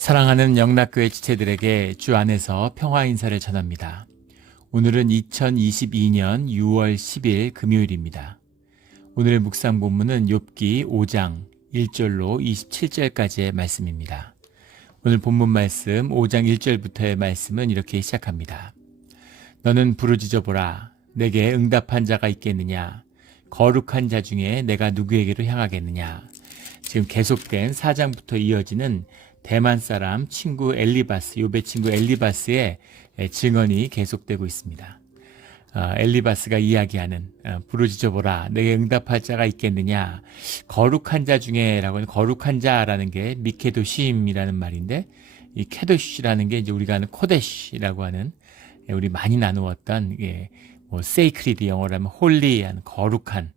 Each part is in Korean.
사랑하는 영락교회 지체들에게 주 안에서 평화 인사를 전합니다. 오늘은 2022년 6월 10일 금요일입니다. 오늘의 묵상 본문은 욥기 5장 1절로 27절까지의 말씀입니다. 오늘 본문 말씀 5장 1절부터의 말씀은 이렇게 시작합니다. 너는 부르짖어 보라. 내게 응답한 자가 있겠느냐? 거룩한 자 중에 내가 누구에게로 향하겠느냐? 지금 계속된 4장부터 이어지는 대만 사람 친구 엘리바스, 욥의 친구 엘리바스의 증언이 계속되고 있습니다. 엘리바스가 이야기하는 부르짖어 보라. 내게 응답할 자가 있겠느냐? 거룩한 자 중에 라고 하는 거룩한 자라는 게 미케도심이라는 말인데, 이 케도시라는 게 이제 우리가 아는 코데시라고 하는, 우리 많이 나누었던 세이크리드 영어로 하면 홀리한 거룩한,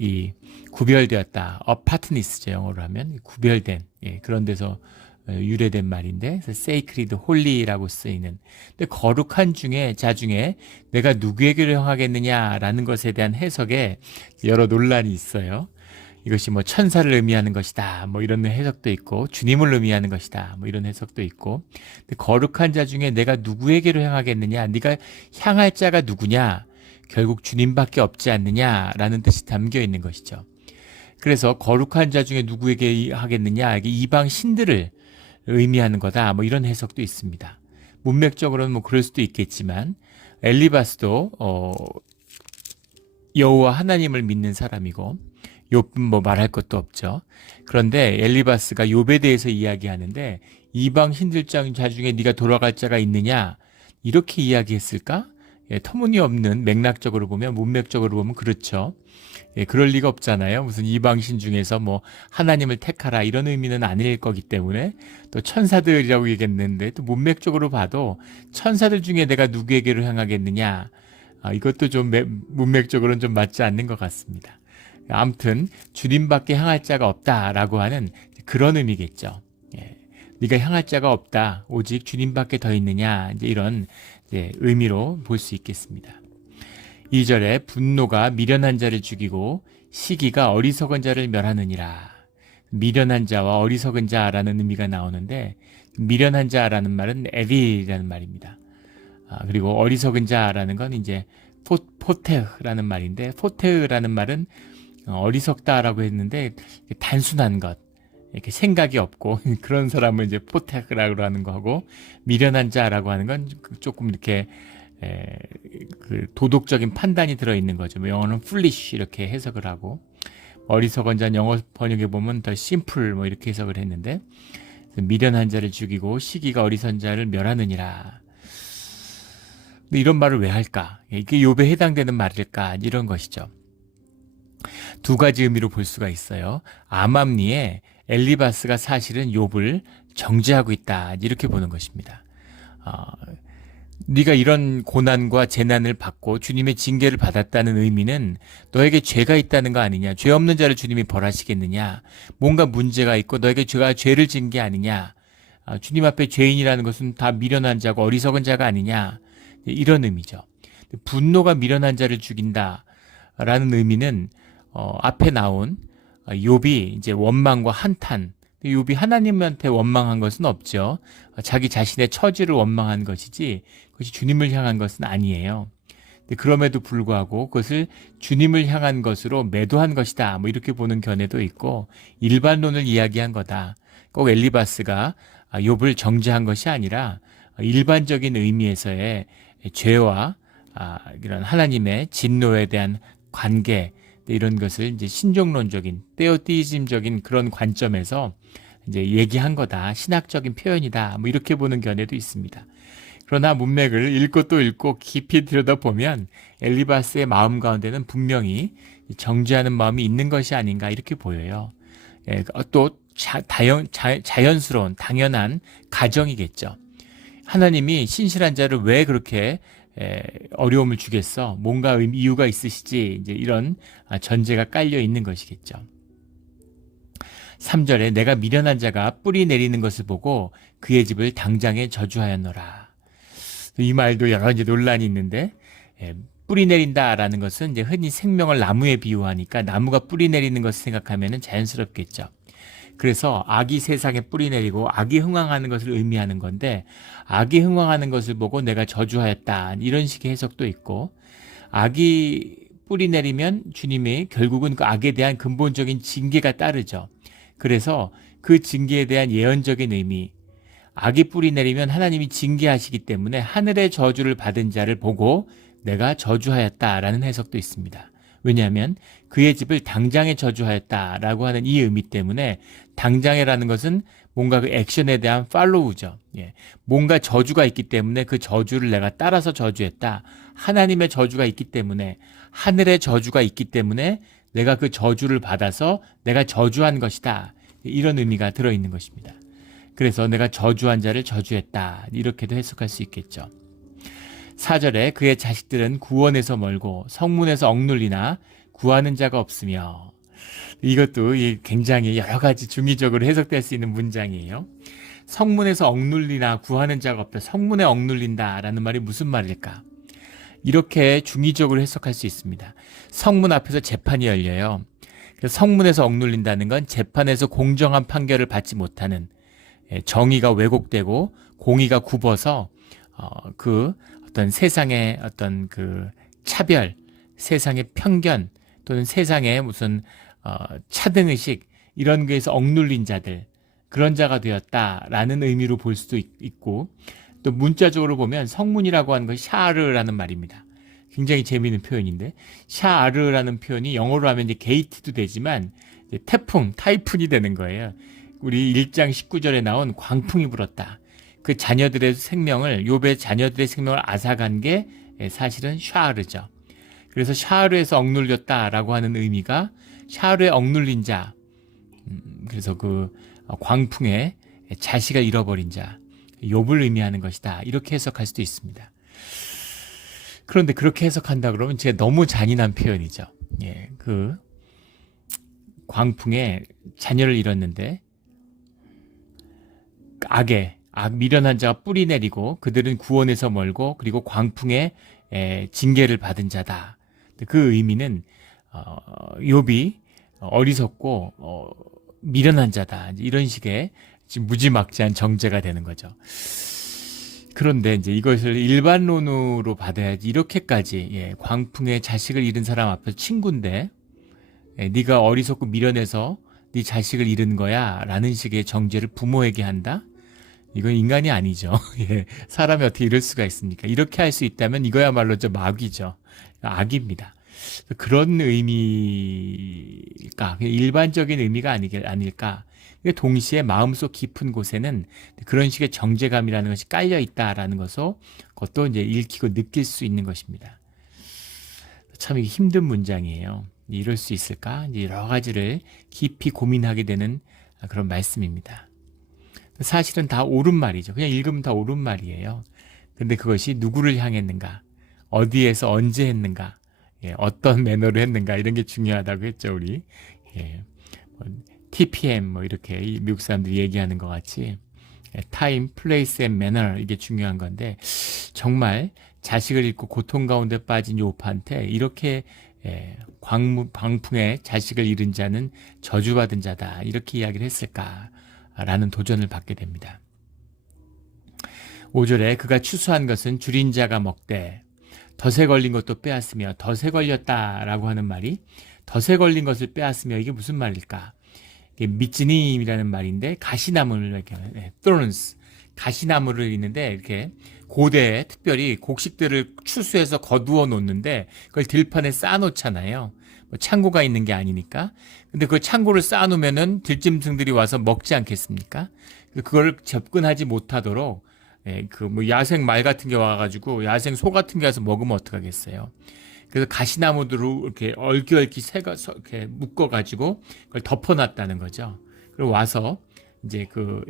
이 구별되었다, 어파트니스죠 영어로 하면 구별된, 그런 데서 유래된 말인데, sacred, holy라고 쓰이는. 근데 거룩한 자 중에 내가 누구에게로 향하겠느냐라는 것에 대한 해석에 여러 논란이 있어요. 이것이 뭐 천사를 의미하는 것이다, 뭐 이런 해석도 있고, 주님을 의미하는 것이다, 뭐 이런 해석도 있고. 근데 거룩한 자 중에 내가 누구에게로 향하겠느냐, 네가 향할 자가 누구냐? 결국 주님밖에 없지 않느냐라는 뜻이 담겨 있는 것이죠. 그래서 거룩한 자 중에 누구에게 하겠느냐, 이게 이방 신들을 의미하는 거다, 뭐 이런 해석도 있습니다. 문맥적으로는 뭐 그럴 수도 있겠지만, 엘리바스도 여호와 하나님을 믿는 사람이고, 욥은 뭐 말할 것도 없죠. 그런데 엘리바스가 욥에 대해서 이야기하는데, 이방 신들 자 중에 네가 돌아갈 자가 있느냐, 이렇게 이야기했을까? 터무니없는, 맥락적으로 보면, 문맥적으로 보면 그렇죠. 그럴 리가 없잖아요. 무슨 이방신 중에서 뭐 하나님을 택하라 이런 의미는 아닐 거기 때문에, 또 천사들이라고 얘기했는데, 또 문맥적으로 봐도 천사들 중에 내가 누구에게로 향하겠느냐, 이것도 좀 문맥적으로는 좀 맞지 않는 것 같습니다. 아무튼 주님밖에 향할 자가 없다라고 하는 그런 의미겠죠. 네가 향할 자가 없다, 오직 주님밖에 더 있느냐, 이제 이런 의미로 볼 수 있겠습니다. 2절에 분노가 미련한 자를 죽이고 시기가 어리석은 자를 멸하느니라. 미련한 자와 어리석은 자라는 의미가 나오는데, 미련한 자라는 말은 에비라는 말입니다. 그리고 어리석은 자라는 건 이제 포테흐라는 말인데, 포테흐라는 말은 어리석다라고 했는데 단순한 것, 이렇게 생각이 없고 그런 사람을 이제 포테흐라고 하는 거고, 미련한 자라고 하는 건 조금 이렇게 그 도덕적인 판단이 들어있는 거죠. 영어는 foolish 이렇게 해석을 하고, 어리석은 자는 영어 번역에 보면 더 simple 뭐 이렇게 해석을 했는데, 미련한 자를 죽이고 시기가 어리석은 자를 멸하느니라. 근데 이런 말을 왜 할까? 이게 욥에 해당되는 말일까? 이런 것이죠. 두 가지 의미로 볼 수가 있어요. 암암리에 엘리바스가 사실은 욥을 정죄하고 있다, 이렇게 보는 것입니다. 네가 이런 고난과 재난을 받고 주님의 징계를 받았다는 의미는 너에게 죄가 있다는 거 아니냐? 죄 없는 자를 주님이 벌하시겠느냐? 뭔가 문제가 있고 너에게 죄를 진 게 아니냐? 주님 앞에 죄인이라는 것은 다 미련한 자고 어리석은 자가 아니냐? 이런 의미죠. 분노가 미련한 자를 죽인다라는 의미는 앞에 나온 욥이 이제 원망과 한탄, 욥이 하나님한테 원망한 것은 없죠. 자기 자신의 처지를 원망한 것이지 그것이 주님을 향한 것은 아니에요. 그럼에도 불구하고 그것을 주님을 향한 것으로 매도한 것이다, 뭐 이렇게 보는 견해도 있고, 일반론을 이야기한 거다. 꼭 엘리바스가 욥을 정죄한 것이 아니라 일반적인 의미에서의 죄와 이런 하나님의 진노에 대한 관계, 이런 것을 이제 신종론적인, 테오티즘적인 그런 관점에서 이제 얘기한 거다, 신학적인 표현이다, 뭐 이렇게 보는 견해도 있습니다. 그러나 문맥을 읽고 또 읽고 깊이 들여다보면 엘리바스의 마음 가운데는 분명히 정죄하는 마음이 있는 것이 아닌가, 이렇게 보여요. 또 자연스러운, 당연한 가정이겠죠. 하나님이 신실한 자를 왜 그렇게 어려움을 주겠어? 뭔가 이유가 있으시지? 이제 이런 전제가 깔려 있는 것이겠죠. 3절에 내가 미련한 자가 뿌리 내리는 것을 보고 그의 집을 당장에 저주하였노라. 이 말도 여러 가지 논란이 있는데, 뿌리 내린다라는 것은 이제 흔히 생명을 나무에 비유하니까 나무가 뿌리 내리는 것을 생각하면 자연스럽겠죠. 그래서 악이 세상에 뿌리 내리고 악이 흥왕하는 것을 의미하는 건데, 악이 흥왕하는 것을 보고 내가 저주하였다, 이런 식의 해석도 있고, 악이 뿌리 내리면 주님이 결국은 그 악에 대한 근본적인 징계가 따르죠. 그래서 그 징계에 대한 예언적인 의미, 악이 뿌리 내리면 하나님이 징계하시기 때문에 하늘의 저주를 받은 자를 보고 내가 저주하였다라는 해석도 있습니다. 왜냐하면 그의 집을 당장에 저주하였다라고 하는 이 의미 때문에, 당장에라는 것은 뭔가 그 액션에 대한 팔로우죠. 예. 뭔가 저주가 있기 때문에 그 저주를 내가 따라서 저주했다. 하나님의 저주가 있기 때문에, 하늘의 저주가 있기 때문에 내가 그 저주를 받아서 내가 저주한 것이다. 이런 의미가 들어있는 것입니다. 그래서 내가 저주한 자를 저주했다, 이렇게도 해석할 수 있겠죠. 4절에 그의 자식들은 구원에서 멀고 성문에서 억눌리나 구하는 자가 없으며, 이것도 굉장히 여러 가지 중의적으로 해석될 수 있는 문장이에요. 성문에서 억눌리나 구하는 자가 없다. 성문에 억눌린다라는 말이 무슨 말일까? 이렇게 중의적으로 해석할 수 있습니다. 성문 앞에서 재판이 열려요. 그래서 성문에서 억눌린다는 건 재판에서 공정한 판결을 받지 못하는, 정의가 왜곡되고 공의가 굽어서 그 어떤 세상의 어떤 그 차별, 세상의 편견, 또는 세상의 무슨 차등의식, 이런 거에서 억눌린 자들, 그런 자가 되었다라는 의미로 볼 수도 있고, 또 문자적으로 보면 성문이라고 하는 것이 샤르라는 말입니다. 굉장히 재미있는 표현인데, 샤르라는 표현이 영어로 하면 이제 게이트도 되지만 태풍, 타이푼이 되는 거예요. 우리 1장 19절에 나온 광풍이 불었다. 그 자녀들의 생명을, 욥의 자녀들의 생명을 앗아간 게 사실은 샤르죠. 그래서 샤르에서 억눌렸다라고 하는 의미가 샤르에 억눌린 자, 그래서 그 광풍에 자식을 잃어버린 자, 욥을 의미하는 것이다, 이렇게 해석할 수도 있습니다. 그런데 그렇게 해석한다 그러면 제가 너무 잔인한 표현이죠. 예, 그 광풍에 자녀를 잃었는데 악 미련한 자가 뿌리 내리고 그들은 구원에서 멀고 그리고 광풍에 징계를 받은 자다. 그 의미는 욥이 어리석고 미련한 자다, 이런 식의 무지막지한 정죄가 되는 거죠. 그런데 이제 이것을 일반론으로 받아야지, 이렇게까지 광풍에 자식을 잃은 사람 앞에서 친구인데 네가 어리석고 미련해서 네 자식을 잃은 거야 라는 식의 정죄를 부모에게 한다? 이건 인간이 아니죠. 사람이 어떻게 이럴 수가 있습니까? 이렇게 할 수 있다면 이거야말로 좀 악이죠. 악입니다. 그런 의미일까? 일반적인 의미가 아닐까? 동시에 마음속 깊은 곳에는 그런 식의 정죄감이라는 것이 깔려 있다라는 것도 이제 읽히고 느낄 수 있는 것입니다. 참 힘든 문장이에요. 이럴 수 있을까? 이제 여러 가지를 깊이 고민하게 되는 그런 말씀입니다. 사실은 다 옳은 말이죠. 그냥 읽으면 다 옳은 말이에요. 근데 그것이 누구를 향했는가, 어디에서 언제 했는가, 어떤 매너로 했는가, 이런 게 중요하다고 했죠, 우리. TPM 이렇게 미국 사람들이 얘기하는 것 같이 타임, 플레이스 앤 매너, 이게 중요한 건데, 정말 자식을 잃고 고통 가운데 빠진 욥한테 이렇게 광풍에 자식을 잃은 자는 저주받은 자다, 이렇게 이야기를 했을까라는 도전을 받게 됩니다. 5절에 그가 추수한 것은 줄인 자가 먹되 덫에 걸린 것도 빼앗으며, 덫에 걸렸다라고 하는 말이 덫에 걸린 것을 빼앗으며, 이게 무슨 말일까? 이게 미찌님이라는 말인데, 가시나무를 이렇게 thorns, 가시나무를 있는데 이렇게 고대에 특별히 곡식들을 추수해서 거두어 놓는데 그걸 들판에 쌓아 놓잖아요. 창고가 있는 게 아니니까. 근데 그 창고를 쌓아 놓으면은 들짐승들이 와서 먹지 않겠습니까? 그걸 접근하지 못하도록 야생 말 같은 게 와가지고, 야생 소 같은 게 와서 먹으면 어떡하겠어요. 그래서 가시나무들로 이렇게 얼기얼기 이렇게 묶어가지고 그걸 덮어놨다는 거죠. 그리고 와서 이제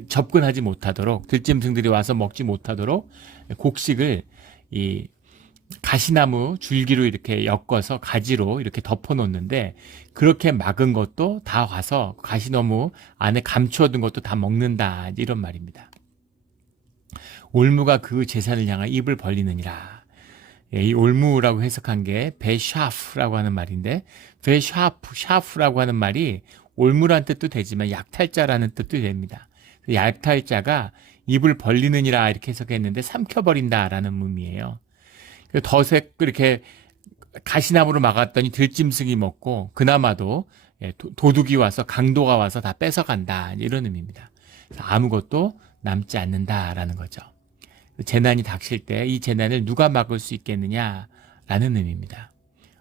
접근하지 못하도록, 들짐승들이 와서 먹지 못하도록 곡식을 이 가시나무 줄기로 이렇게 엮어서 가지로 이렇게 덮어놓는데, 그렇게 막은 것도 다 와서 가시나무 안에 감추어둔 것도 다 먹는다, 이런 말입니다. 올무가 그 재산을 향하여 입을 벌리느니라. 이 올무라고 해석한 게 베샤프라고 하는 말인데, 베샤프라고 하는 말이 올무란 뜻도 되지만 약탈자라는 뜻도 됩니다. 약탈자가 입을 벌리느니라 이렇게 해석했는데 삼켜버린다라는 의미예요. 덫에 이렇게 가시나무로 막았더니 들짐승이 먹고 그나마도 도둑이 와서 강도가 와서 다 뺏어간다 이런 의미입니다. 아무것도 남지 않는다라는 거죠. 재난이 닥칠 때 이 재난을 누가 막을 수 있겠느냐라는 의미입니다.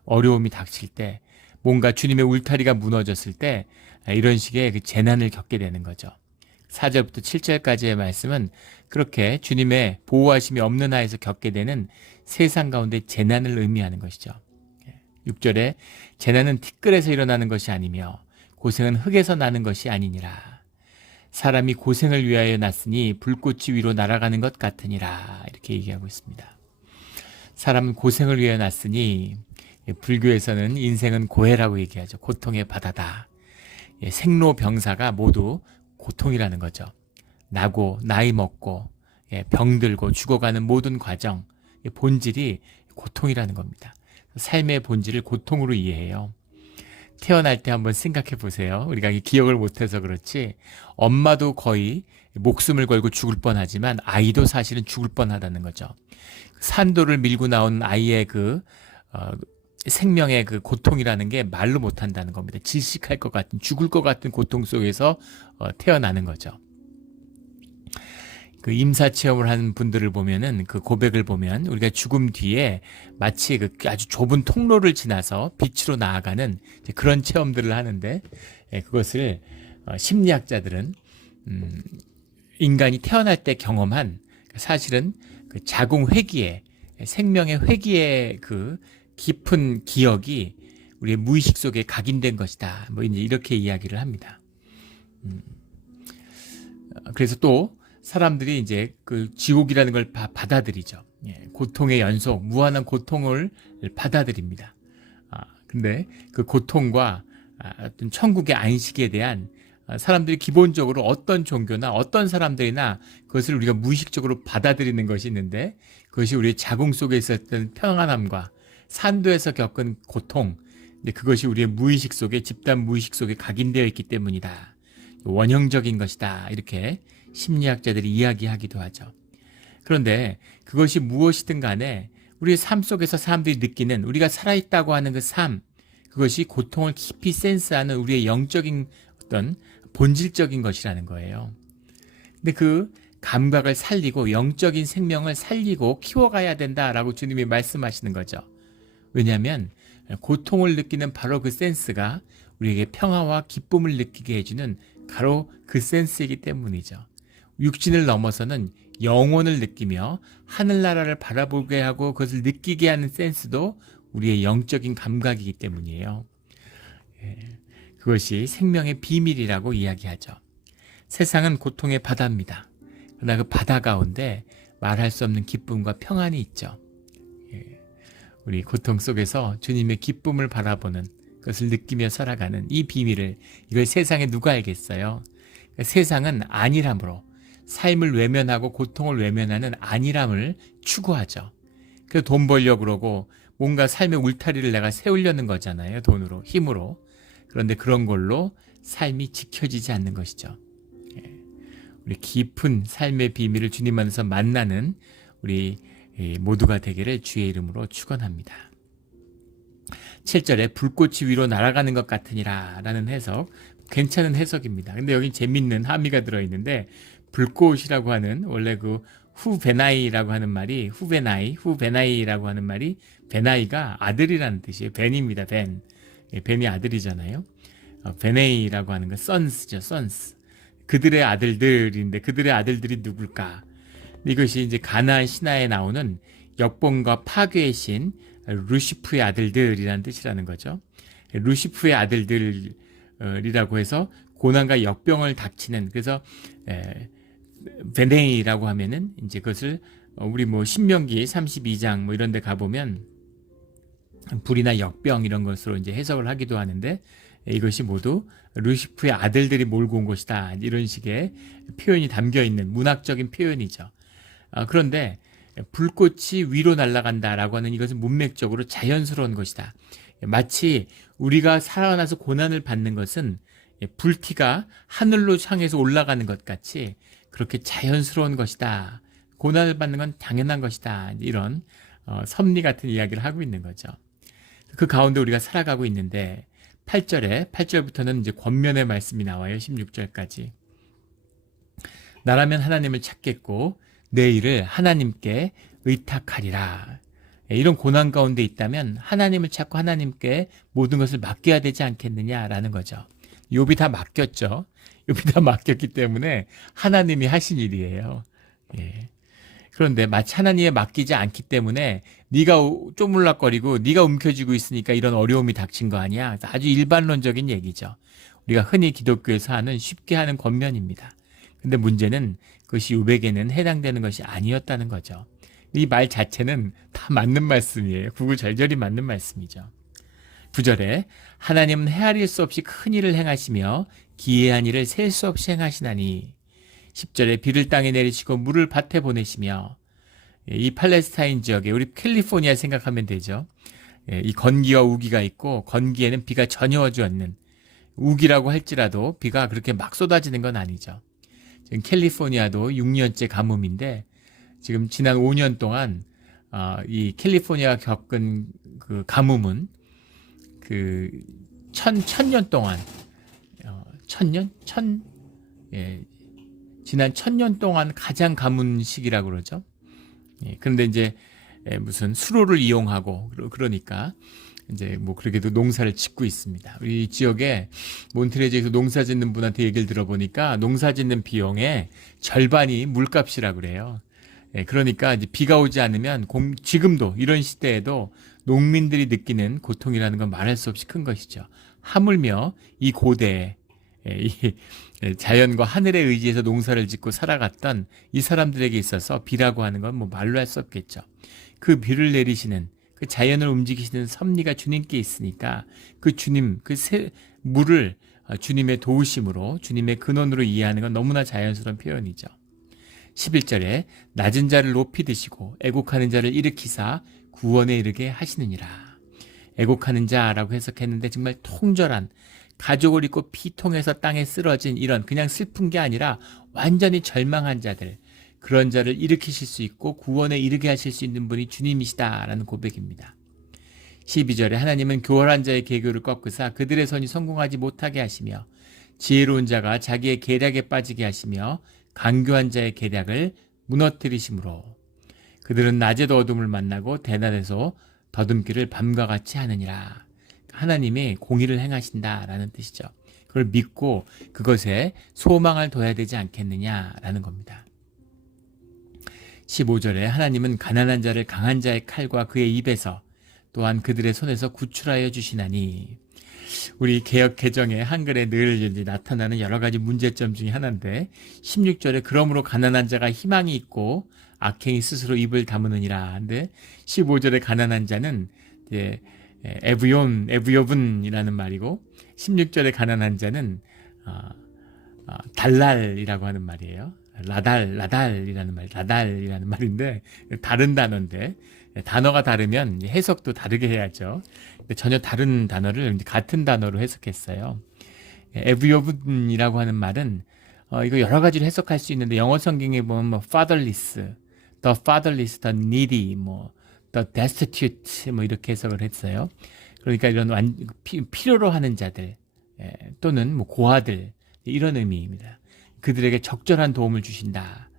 어려움이 닥칠 때 뭔가 주님의 울타리가 무너졌을 때 이런 식의 그 재난을 겪게 되는 거죠. 4절부터 7절까지의 말씀은 그렇게 주님의 보호하심이 없는 하에서 겪게 되는 세상 가운데 재난을 의미하는 것이죠. 6절에 재난은 티끌에서 일어나는 것이 아니며 고생은 흙에서 나는 것이 아니니라. 사람이 고생을 위하여 났으니 불꽃이 위로 날아가는 것 같으니라. 이렇게 얘기하고 있습니다. 사람은 고생을 위하여 났으니 불교에서는 인생은 고해라고 얘기하죠. 고통의 바다다. 생로병사가 모두 고통이라는 거죠. 나고 나이 먹고 병들고 죽어가는 모든 과정, 본질이 고통이라는 겁니다. 삶의 본질을 고통으로 이해해요. 태어날 때 한번 생각해 보세요. 우리가 기억을 못해서 그렇지 엄마도 거의 목숨을 걸고 죽을 뻔하지만 아이도 사실은 죽을 뻔하다는 거죠. 산도를 밀고 나온 아이의 생명의 그 고통이라는 게 말로 못한다는 겁니다. 질식할 것 같은 죽을 것 같은 고통 속에서 태어나는 거죠. 그 임사 체험을 하는 분들을 보면은 그 고백을 보면 우리가 죽음 뒤에 마치 그 아주 좁은 통로를 지나서 빛으로 나아가는 그런 체험들을 하는데 그것을 심리학자들은 인간이 태어날 때 경험한 사실은 그 자궁 회귀의 생명의 회귀의 그 깊은 기억이 우리의 무의식 속에 각인된 것이다. 뭐 이제 이렇게 이야기를 합니다. 그래서 또 사람들이 이제 그 지옥이라는 걸 받아들이죠. 고통의 연속, 무한한 고통을 받아들입니다. 근데 그 고통과 어떤 천국의 안식에 대한 사람들이 기본적으로 어떤 종교나 어떤 사람들이나 그것을 우리가 무의식적으로 받아들이는 것이 있는데 그것이 우리의 자궁 속에 있었던 평안함과 산도에서 겪은 고통, 그것이 우리의 무의식 속에 집단 무의식 속에 각인되어 있기 때문이다. 원형적인 것이다. 이렇게 심리학자들이 이야기하기도 하죠. 그런데 그것이 무엇이든 간에 우리의 삶 속에서 사람들이 느끼는 우리가 살아있다고 하는 그 삶, 그것이 고통을 깊이 센스하는 우리의 영적인 어떤 본질적인 것이라는 거예요. 근데 그 감각을 살리고 영적인 생명을 살리고 키워가야 된다라고 주님이 말씀하시는 거죠. 왜냐하면 고통을 느끼는 바로 그 센스가 우리에게 평화와 기쁨을 느끼게 해주는 바로 그 센스이기 때문이죠. 육신을 넘어서는 영혼을 느끼며 하늘나라를 바라보게 하고 그것을 느끼게 하는 센스도 우리의 영적인 감각이기 때문이에요. 그것이 생명의 비밀이라고 이야기하죠. 세상은 고통의 바다입니다. 그러나 그 바다 가운데 말할 수 없는 기쁨과 평안이 있죠. 우리 고통 속에서 주님의 기쁨을 바라보는 그것을 느끼며 살아가는 이 비밀을 이걸 세상에 누가 알겠어요? 세상은 안일함으로 삶을 외면하고 고통을 외면하는 안일함을 추구하죠. 그래서 돈 벌려고 그러고 뭔가 삶의 울타리를 내가 세우려는 거잖아요. 돈으로, 힘으로. 그런데 그런 걸로 삶이 지켜지지 않는 것이죠. 우리 깊은 삶의 비밀을 주님 안에서 만나는 우리 모두가 되기를 주의 이름으로 축원합니다. 7절에 불꽃이 위로 날아가는 것 같으니라 라는 해석, 괜찮은 해석입니다. 근데 여기 재밌는 함의가 들어있는데 불꽃이라고 하는 원래 그 후베나이라고 하는 말이 후베나이라고 하는 말이 베나이가 아들이라는 뜻이에요. 벤입니다. 벤이 아들이잖아요. 베네이라고 하는 건 선스죠. 선스. 그들의 아들들인데 그들의 아들들이 누굴까? 이것이 이제 가나안 신화에 나오는 역봉과 파괴의 신 루시프의 아들들이라는 뜻이라는 거죠. 루시프의 아들들이라고 해서 고난과 역병을 닥치는, 그래서 베네이라고 하면은 이제 그것을 우리 뭐 신명기 32장 뭐 이런 데 가보면 불이나 역병 이런 것으로 이제 해석을 하기도 하는데 이것이 모두 루시프의 아들들이 몰고 온 것이다. 이런 식의 표현이 담겨 있는 문학적인 표현이죠. 그런데 불꽃이 위로 날아간다라고 하는 이것은 문맥적으로 자연스러운 것이다. 마치 우리가 살아나서 고난을 받는 것은 불티가 하늘로 향해서 올라가는 것 같이 그렇게 자연스러운 것이다. 고난을 받는 건 당연한 것이다. 이런 섭리 같은 이야기를 하고 있는 거죠. 그 가운데 우리가 살아가고 있는데 8절부터는 이제 권면의 말씀이 나와요. 16절까지. 나라면 하나님을 찾겠고 내 일을 하나님께 의탁하리라. 이런 고난 가운데 있다면 하나님을 찾고 하나님께 모든 것을 맡겨야 되지 않겠느냐라는 거죠. 욥이 다 맡겼죠. 욥이 다 맡겼기 때문에 하나님이 하신 일이에요. 예. 그런데 마치 하나님에 맡기지 않기 때문에 네가 쪼물락거리고 네가 움켜쥐고 있으니까 이런 어려움이 닥친 거 아니야. 아주 일반론적인 얘기죠. 우리가 흔히 기독교에서 하는 쉽게 하는 권면입니다. 근데 문제는 그것이 욥에게는 해당되는 것이 아니었다는 거죠. 이 말 자체는 다 맞는 말씀이에요. 구구절절히 맞는 말씀이죠. 9절에 하나님은 헤아릴 수 없이 큰 일을 행하시며 기이한 일을 셀 수 없이 행하시나니 10절에 비를 땅에 내리시고 물을 밭에 보내시며 이 팔레스타인 지역에 우리 캘리포니아 생각하면 되죠. 이 건기와 우기가 있고 건기에는 비가 전혀 오지 않는 우기라고 할지라도 비가 그렇게 막 쏟아지는 건 아니죠. 지금 캘리포니아도 6년째 가뭄인데 지금 지난 5년 동안 이 캘리포니아가 겪은 그 가뭄은 그 천년 동안 지난 1000년 동안 가장 가뭄 시기라고 그러죠. 그런데 이제 무슨 수로를 이용하고 그러니까 이제 뭐 그렇게도 농사를 짓고 있습니다. 우리 지역에 몬트레지에서 농사 짓는 분한테 얘기를 들어보니까 농사 짓는 비용의 절반이 물값이라고 그래요. 그러니까 이제 비가 오지 않으면 지금도 이런 시대에도 농민들이 느끼는 고통이라는 건 말할 수 없이 큰 것이죠. 하물며 이 고대에 이 자연과 하늘에 의지해서 농사를 짓고 살아갔던 이 사람들에게 있어서 비라고 하는 건 뭐 말로 할 수 없겠죠. 그 비를 내리시는 그 자연을 움직이시는 섭리가 주님께 있으니까 그 주님, 물을 주님의 도우심으로 주님의 근원으로 이해하는 건 너무나 자연스러운 표현이죠. 11절에 낮은 자를 높이 드시고 애곡하는 자를 일으키사 구원에 이르게 하시느니라. 애곡하는 자라고 해석했는데 정말 통절한 가죽을 입고 피통해서 땅에 쓰러진 이런 그냥 슬픈 게 아니라 완전히 절망한 자들, 그런 자를 일으키실 수 있고 구원에 이르게 하실 수 있는 분이 주님이시다라는 고백입니다. 12절에 하나님은 교활한 자의 계교를 꺾으사 그들의 선이 성공하지 못하게 하시며 지혜로운 자가 자기의 계략에 빠지게 하시며 강교한 자의 계략을 무너뜨리심으로 그들은 낮에도 어둠을 만나고 대낮에서 더듬기를 밤과 같이 하느니라. 하나님이 공의를 행하신다라는 뜻이죠. 그걸 믿고 그것에 소망을 둬야 되지 않겠느냐라는 겁니다. 15절에 하나님은 가난한 자를 강한 자의 칼과 그의 입에서 또한 그들의 손에서 구출하여 주시나니. 우리 개역 개정의 한글에 늘 나타나는 여러 가지 문제점 중에 하나인데 16절에 그러므로 가난한 자가 희망이 있고 악행이 스스로 입을 다무느니라. 근데 15절에 가난한 자는 이제 에브욤이라는 말이고 16절에 가난한 자는 달랄이라고 하는 말이에요. 라달이라는 말인데 다른 단어인데 단어가 다르면 해석도 다르게 해야죠. 전혀 다른 단어를 같은 단어로 해석했어요. 에브욤이라고 하는 말은 이거 여러 가지로 해석할 수 있는데 영어 성경에 보면 뭐 fatherless, the needy, 뭐 the destitute 뭐 이렇게 해석을 했어요. 그러니까 이런 필요로 하는 자들 또는 뭐 고아들 이런 의미입니다. 그들에게 적절한 도움을 주신다.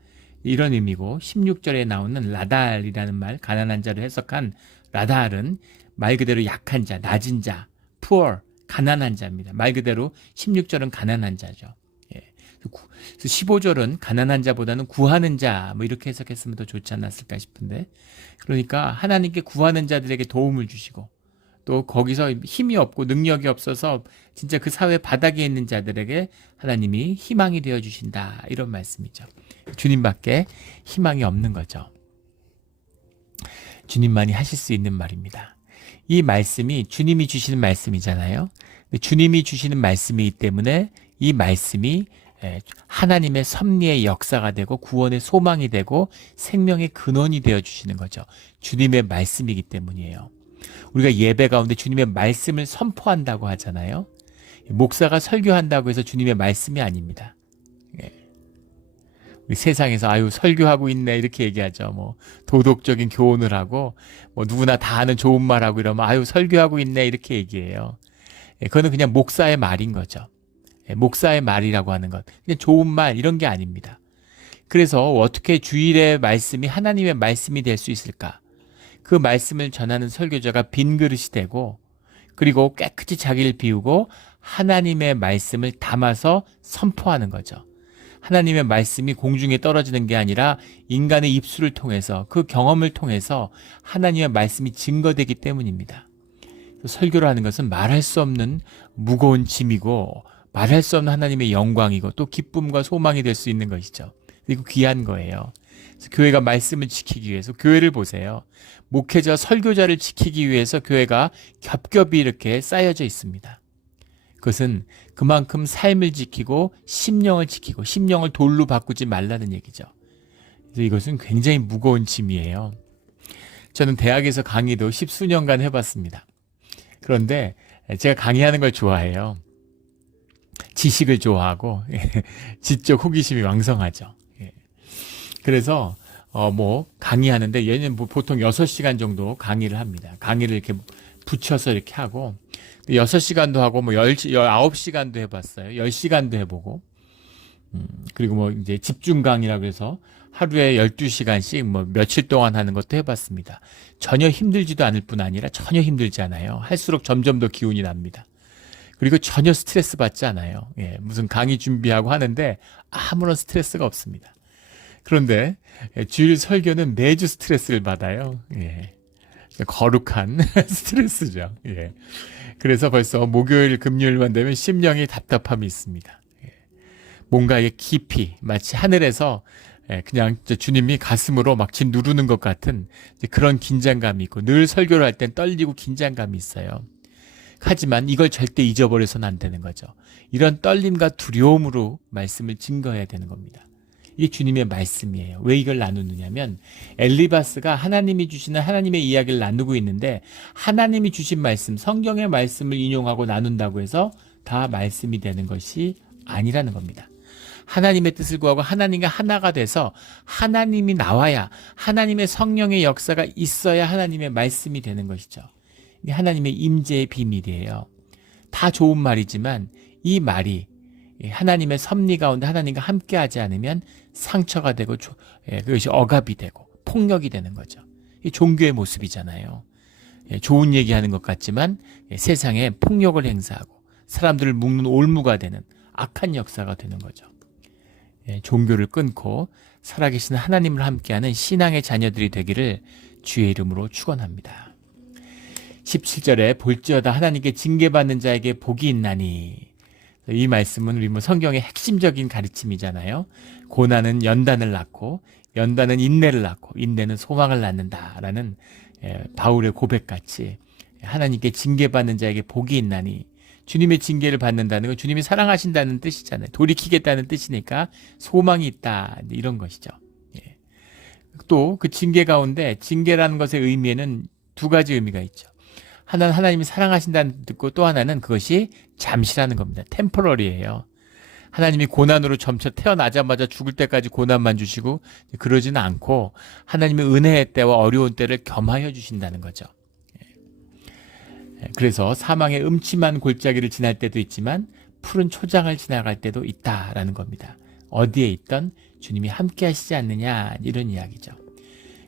이런 의미고 16절에 나오는 라달이라는 말, 가난한 자를 해석한 라달은 말 그대로 약한 자, 낮은 자, poor, 가난한 자입니다. 말 그대로 16절은 가난한 자죠. 15절은 가난한 자보다는 구하는 자, 뭐 이렇게 해석했으면 더 좋지 않았을까 싶은데, 그러니까 하나님께 구하는 자들에게 도움을 주시고 또 거기서 힘이 없고 능력이 없어서 진짜 그 사회 바닥에 있는 자들에게 하나님이 희망이 되어 주신다, 이런 말씀이죠. 주님밖에 희망이 없는 거죠. 주님만이 하실 수 있는 말입니다. 이 말씀이 주님이 주시는 말씀이잖아요. 주님이 주시는 말씀이기 때문에 이 말씀이 하나님의 섭리의 역사가 되고 구원의 소망이 되고 생명의 근원이 되어 주시는 거죠. 주님의 말씀이기 때문이에요. 우리가 예배 가운데 주님의 말씀을 선포한다고 하잖아요. 목사가 설교한다고 해서 주님의 말씀이 아닙니다. 예. 우리 세상에서 아유 설교하고 있네 이렇게 얘기하죠. 뭐 도덕적인 교훈을 하고 뭐 누구나 다 아는 좋은 말하고 이러면 아유 설교하고 있네 이렇게 얘기해요. 예, 그거는 그냥 목사의 말인 거죠. 예, 목사의 말이라고 하는 것 그냥 좋은 말 이런 게 아닙니다. 그래서 어떻게 주일의 말씀이 하나님의 말씀이 될 수 있을까? 그 말씀을 전하는 설교자가 빈 그릇이 되고 그리고 깨끗이 자기를 비우고 하나님의 말씀을 담아서 선포하는 거죠. 하나님의 말씀이 공중에 떨어지는 게 아니라 인간의 입술을 통해서 그 경험을 통해서 하나님의 말씀이 증거되기 때문입니다. 설교라는 것은 말할 수 없는 무거운 짐이고 말할 수 없는 하나님의 영광이고 또 기쁨과 소망이 될 수 있는 것이죠. 그리고 귀한 거예요. 그래서 교회가 말씀을 지키기 위해서 교회를 보세요. 목회자, 설교자를 지키기 위해서 교회가 겹겹이 이렇게 쌓여져 있습니다. 그것은 그만큼 삶을 지키고 심령을 지키고 심령을 돌로 바꾸지 말라는 얘기죠. 그래서 이것은 굉장히 무거운 짐이에요. 저는 대학에서 강의도 10수년간 해봤습니다. 그런데 제가 강의하는 걸 좋아해요. 지식을 좋아하고 지적 호기심이 왕성하죠. 그래서 뭐 강의하는데 얘는 뭐 보통 6시간 정도 강의를 합니다. 강의를 이렇게 붙여서 이렇게 하고 6시간도 하고 뭐 9시간도 해봤어요. 10시간도 해보고 그리고 뭐 이제 집중 강의라고 해서 하루에 12시간씩 뭐 며칠 동안 하는 것도 해봤습니다. 전혀 힘들지도 않을 뿐 아니라 전혀 힘들지 않아요. 할수록 점점 더 기운이 납니다. 그리고 전혀 스트레스 받지 않아요. 예, 무슨 강의 준비하고 하는데 아무런 스트레스가 없습니다. 그런데 주일 설교는 매주 스트레스를 받아요. 예. 거룩한 스트레스죠. 예. 그래서 벌써 목요일, 금요일만 되면 심령이 답답함이 있습니다. 예. 뭔가에 깊이 마치 하늘에서 그냥 주님이 가슴으로 막 진 누르는 것 같은 그런 긴장감이 있고 늘 설교를 할 땐 떨리고 긴장감이 있어요. 하지만 이걸 절대 잊어버려서는 안 되는 거죠. 이런 떨림과 두려움으로 말씀을 증거해야 되는 겁니다. 이게 주님의 말씀이에요. 왜 이걸 나누느냐면 엘리바스가 하나님이 주시는 하나님의 이야기를 나누고 있는데 하나님이 주신 말씀, 성경의 말씀을 인용하고 나눈다고 해서 다 말씀이 되는 것이 아니라는 겁니다. 하나님의 뜻을 구하고 하나님과 하나가 돼서 하나님이 나와야 하나님의 성령의 역사가 있어야 하나님의 말씀이 되는 것이죠. 이게 하나님의 임재의 비밀이에요. 다 좋은 말이지만 이 말이 하나님의 섭리 가운데 하나님과 함께하지 않으면 상처가 되고 그것이 억압이 되고 폭력이 되는 거죠. 이 종교의 모습이잖아요. 좋은 얘기하는 것 같지만 세상에 폭력을 행사하고 사람들을 묶는 올무가 되는 악한 역사가 되는 거죠. 종교를 끊고 살아계신 하나님을 함께하는 신앙의 자녀들이 되기를 주의 이름으로 축원합니다. 17절에 볼지어다 하나님께 징계받는 자에게 복이 있나니 이 말씀은 우리 뭐 성경의 핵심적인 가르침이잖아요. 고난은 연단을 낳고 연단은 인내를 낳고 인내는 소망을 낳는다라는 바울의 고백같이 하나님께 징계받는 자에게 복이 있나니 주님의 징계를 받는다는 건 주님이 사랑하신다는 뜻이잖아요. 돌이키겠다는 뜻이니까 소망이 있다 이런 것이죠. 또 그 징계 가운데 징계라는 것의 의미에는 두 가지 의미가 있죠. 하나는 하나님이 사랑하신다는 뜻고 또 하나는 그것이 잠시라는 겁니다. 템포러리예요. 하나님이 고난으로 점쳐 태어나자마자 죽을 때까지 고난만 주시고 그러지는 않고 하나님의 은혜의 때와 어려운 때를 겸하여 주신다는 거죠. 그래서 사망의 음침한 골짜기를 지날 때도 있지만 푸른 초장을 지나갈 때도 있다라는 겁니다. 어디에 있던 주님이 함께 하시지 않느냐 이런 이야기죠.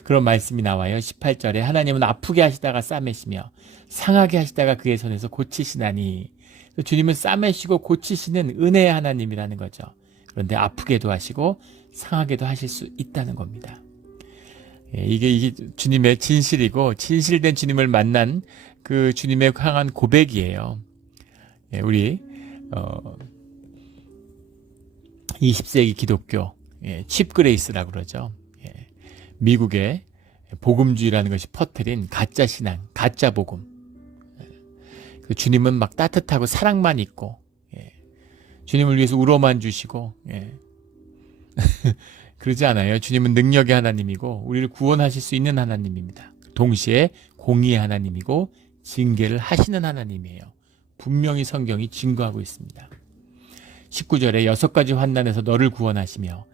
그런 말씀이 나와요. 18절에 하나님은 아프게 하시다가 싸매시며 상하게 하시다가 그의 손에서 고치시나니 주님은 싸매시고 고치시는 은혜의 하나님이라는 거죠. 그런데 아프게도 하시고 상하게도 하실 수 있다는 겁니다. 이게 주님의 진실이고 진실된 주님을 만난 그 주님의 향한 고백이에요. 우리 20세기 기독교 칩그레이스라고 그러죠. 미국의 복음주의라는 것이 퍼뜨린 가짜 신앙, 가짜 복음. 그 주님은 막 따뜻하고 사랑만 있고, 주님을 위해서 울어만 주시고, 그러지 않아요. 주님은 능력의 하나님이고 우리를 구원하실 수 있는 하나님입니다. 동시에 공의의 하나님이고 징계를 하시는 하나님이에요. 분명히 성경이 증거하고 있습니다. 19절에 6가지 환난에서 너를 구원하시며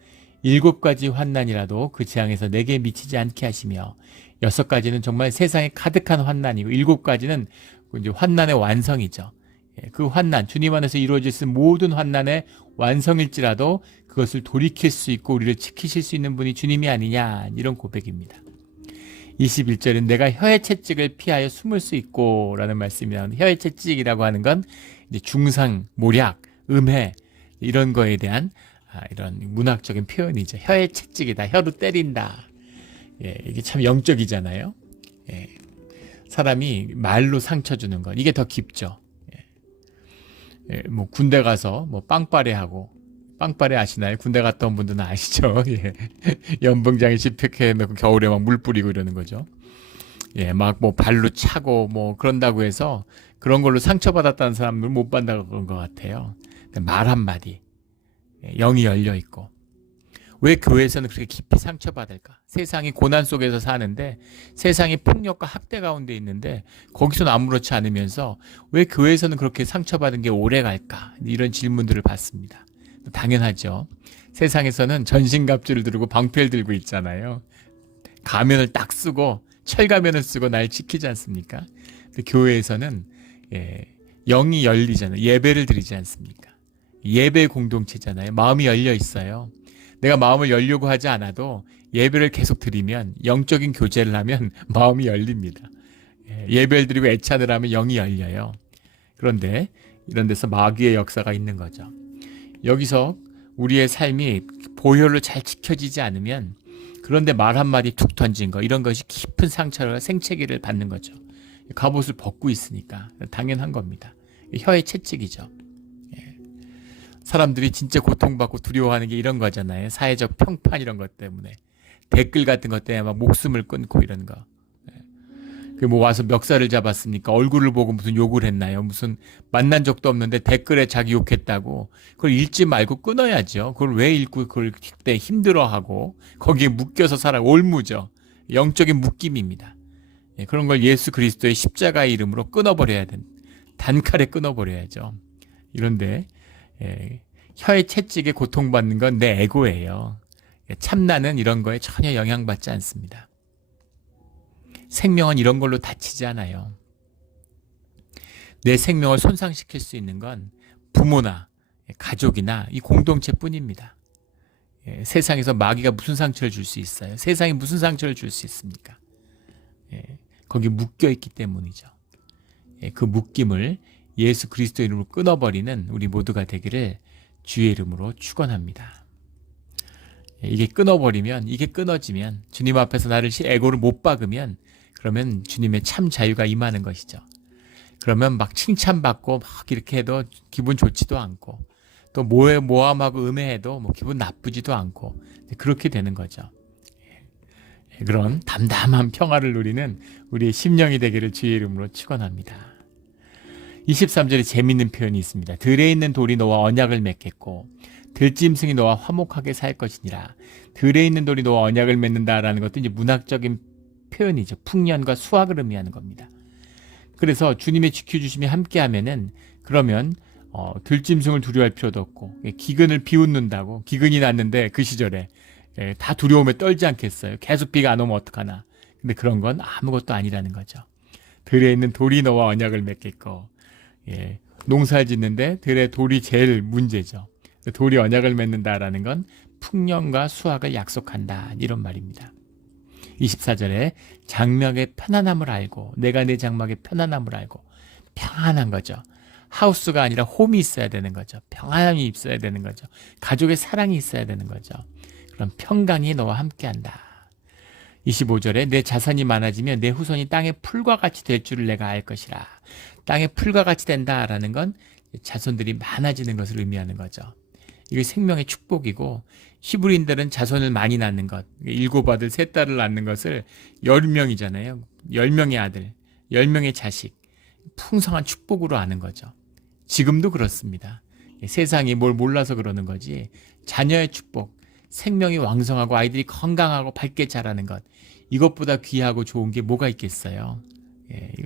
7가지 환난이라도 그 재앙에서 내게 미치지 않게 하시며 6가지는 정말 세상에 가득한 환난이고 7가지는 이제 환난의 완성이죠. 그 환난, 주님 안에서 이루어질 수 있는 모든 환난의 완성일지라도 그것을 돌이킬 수 있고 우리를 지키실 수 있는 분이 주님이 아니냐, 이런 고백입니다. 21절은 내가 혀의 채찍을 피하여 숨을 수 있고 라는 말씀이 나오는데, 혀의 채찍이라고 하는 건 이제 중상, 모략, 음해 이런 거에 대한 이런 문학적인 표현이죠. 혀의 채찍이다. 혀로 때린다. 이게 참 영적이잖아요. 사람이 말로 상처 주는 것, 이게 더 깊죠. 뭐 군대 가서 뭐 빵빠레하고, 빵빠레 아시나요? 군대 갔다 온 분들은 아시죠? 연봉장에 집회해 놓고 겨울에 막 물 뿌리고 이러는 거죠. 막 뭐 발로 차고 뭐 그런다고 해서 그런 걸로 상처받았다는 사람들 못 받는다고 그런 것 같아요. 말 한마디, 영이 열려 있고. 왜 교회에서는 그렇게 깊이 상처받을까? 세상이 고난 속에서 사는데, 세상이 폭력과 학대 가운데 있는데 거기서는 아무렇지 않으면서 왜 교회에서는 그렇게 상처받은 게 오래 갈까? 이런 질문들을 받습니다. 당연하죠. 세상에서는 전신갑주를 들고 방패를 들고 있잖아요. 가면을 딱 쓰고 철가면을 쓰고 날 지키지 않습니까? 근데 교회에서는 영이 열리잖아요. 예배를 드리지 않습니까? 예배 공동체잖아요. 마음이 열려 있어요. 내가 마음을 열려고 하지 않아도 예배를 계속 드리면, 영적인 교제를 하면 마음이 열립니다. 예배를 드리고 애찬을 하면 영이 열려요. 그런데 이런 데서 마귀의 역사가 있는 거죠. 여기서 우리의 삶이 보혈로 잘 지켜지지 않으면, 그런데 말 한마디 툭 던진 거, 이런 것이 깊은 상처를, 생채기를 받는 거죠. 갑옷을 벗고 있으니까 당연한 겁니다. 혀의 채찍이죠. 사람들이 진짜 고통받고 두려워하는 게 이런 거잖아요. 사회적 평판 이런 것 때문에, 댓글 같은 것 때문에 막 목숨을 끊고 이런 거. 뭐 와서 멱살을 잡았습니까? 얼굴을 보고 무슨 욕을 했나요? 무슨 만난 적도 없는데 댓글에 자기 욕했다고 그걸 읽지 말고 끊어야죠. 그걸 왜 읽고 그걸 그때 힘들어하고 거기에 묶여서 살아. 올무죠. 영적인 묶임입니다. 그런 걸 예수 그리스도의 십자가의 이름으로 끊어버려야 된, 단칼에 끊어버려야죠. 이런데 혀의 채찍에 고통받는 건 내 에고예요. 참나는 이런 거에 전혀 영향받지 않습니다. 생명은 이런 걸로 다치지 않아요. 내 생명을 손상시킬 수 있는 건 부모나 가족이나 이 공동체뿐입니다. 세상에서 마귀가 무슨 상처를 줄 수 있어요? 세상이 무슨 상처를 줄 수 있습니까? 거기 묶여있기 때문이죠. 그 묶임을 예수 그리스도 이름으로 끊어버리는 우리 모두가 되기를 주의 이름으로 축원합니다. 이게 끊어버리면, 이게 끊어지면, 주님 앞에서 나를 에고를 못 박으면, 그러면 주님의 참 자유가 임하는 것이죠. 그러면 막 칭찬받고 막 이렇게 해도 기분 좋지도 않고, 또 모함하고 음해해도 뭐 기분 나쁘지도 않고, 그렇게 되는 거죠. 그런 담담한 평화를 누리는 우리의 심령이 되기를 주의 이름으로 축원합니다. 23절에 재미있는 표현이 있습니다. 들에 있는 돌이 너와 언약을 맺겠고 들짐승이 너와 화목하게 살 것이니라. 들에 있는 돌이 너와 언약을 맺는다라는 것도 이제 문학적인 표현이죠. 풍년과 수확을 의미하는 겁니다. 그래서 주님의 지켜주심이 함께하면은, 그러면 들짐승을 두려워할 필요도 없고, 기근을 비웃는다고, 기근이 났는데 그 시절에 다 두려움에 떨지 않겠어요. 계속 비가 안 오면 어떡하나. 근데 그런 건 아무것도 아니라는 거죠. 들에 있는 돌이 너와 언약을 맺겠고, 농사를 짓는데 들에 돌이 제일 문제죠. 돌이 언약을 맺는다라는 건 풍년과 수확을 약속한다, 이런 말입니다. 24절에 장막의 편안함을 알고, 내가 내 장막의 편안함을 알고, 평안한 거죠. 하우스가 아니라 홈이 있어야 되는 거죠. 평안함이 있어야 되는 거죠. 가족의 사랑이 있어야 되는 거죠. 그럼 평강이 너와 함께한다. 25절에 내 자산이 많아지면 내 후손이 땅의 풀과 같이 될 줄을 내가 알 것이라. 땅의 풀과 같이 된다라는 건 자손들이 많아지는 것을 의미하는 거죠. 이게 생명의 축복이고, 히브리인들은 자손을 많이 낳는 것, 7아들 3딸을 낳는 것을 10명이잖아요. 10명의 아들, 10명의 자식, 풍성한 축복으로 아는 거죠. 지금도 그렇습니다. 세상이 뭘 몰라서 그러는 거지, 자녀의 축복, 생명이 왕성하고 아이들이 건강하고 밝게 자라는 것, 이것보다 귀하고 좋은 게 뭐가 있겠어요.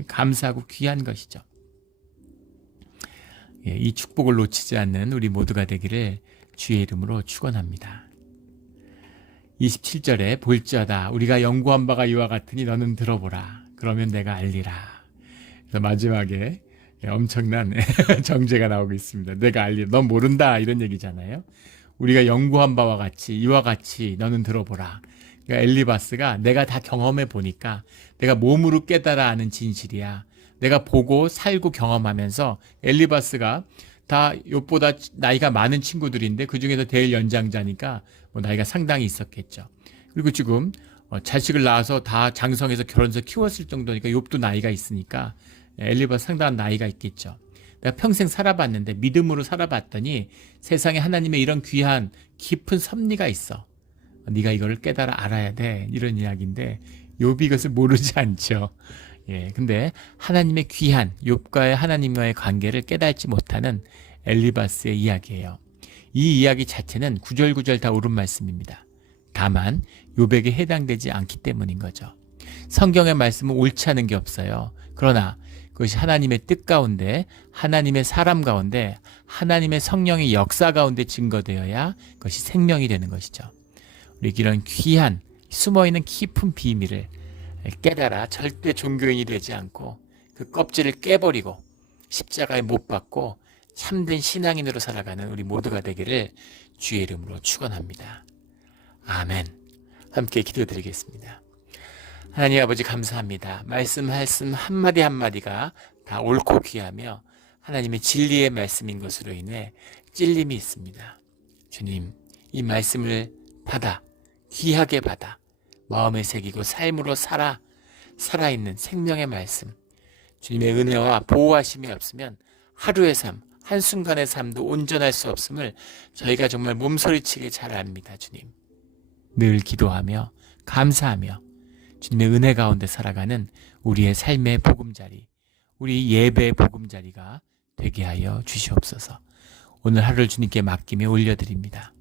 감사하고 귀한 것이죠. 이 축복을 놓치지 않는 우리 모두가 되기를 주의 이름으로 축원합니다. 27절에 볼지어다 우리가 연구한 바가 이와 같으니 너는 들어보라. 그러면 내가 알리라. 그래서 마지막에 엄청난 정죄가 나오고 있습니다. 내가 알리라. 넌 모른다 이런 얘기잖아요. 우리가 연구한 바와 같이 이와 같이 너는 들어보라. 그러니까 엘리바스가 내가 다 경험해 보니까 내가 몸으로 깨달아 아는 진실이야. 내가 보고 살고 경험하면서 엘리바스가 다 욥보다 나이가 많은 친구들인데 그중에서 제일 연장자니까 뭐 나이가 상당히 있었겠죠. 그리고 지금 자식을 낳아서 다 장성해서 결혼해서 키웠을 정도니까 욥도 나이가 있으니까 엘리바스 상당한 나이가 있겠죠. 내가 평생 살아봤는데 믿음으로 살아봤더니 세상에 하나님의 이런 귀한 깊은 섭리가 있어. 네가 이거를 깨달아 알아야 돼. 이런 이야기인데 욥이 이것을 모르지 않죠. 근데 하나님의 귀한 욥과의 하나님과의 관계를 깨닫지 못하는 엘리바스의 이야기예요. 이 이야기 자체는 구절구절 다 옳은 말씀입니다. 다만 욥에게 해당되지 않기 때문인 거죠. 성경의 말씀은 옳지 않은 게 없어요. 그러나 그것이 하나님의 뜻 가운데, 하나님의 사람 가운데, 하나님의 성령의 역사 가운데 증거되어야 그것이 생명이 되는 것이죠. 우리 이런 귀한 숨어있는 깊은 비밀을 깨달아 절대 종교인이 되지 않고 그 껍질을 깨버리고 십자가에 못 박고 참된 신앙인으로 살아가는 우리 모두가 되기를 주의 이름으로 축원합니다. 아멘. 함께 기도드리겠습니다. 하나님 아버지 감사합니다. 말씀 한마디 한마디가 다 옳고 귀하며 하나님의 진리의 말씀인 것으로 인해 찔림이 있습니다. 주님, 이 말씀을 받아 귀하게 받아 마음에 새기고 삶으로 살아있는 생명의 말씀, 주님의 은혜와 보호하심이 없으면 하루의 삶, 한순간의 삶도 온전할 수 없음을 저희가 정말 몸소리치게 잘 압니다. 주님, 늘 기도하며 감사하며 주님의 은혜 가운데 살아가는 우리의 삶의 보금자리, 우리 예배의 보금자리가 되게 하여 주시옵소서. 오늘 하루를 주님께 맡기며 올려드립니다.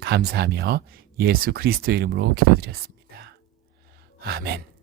감사하며 예수 그리스도 이름으로 기도드렸습니다. 아멘.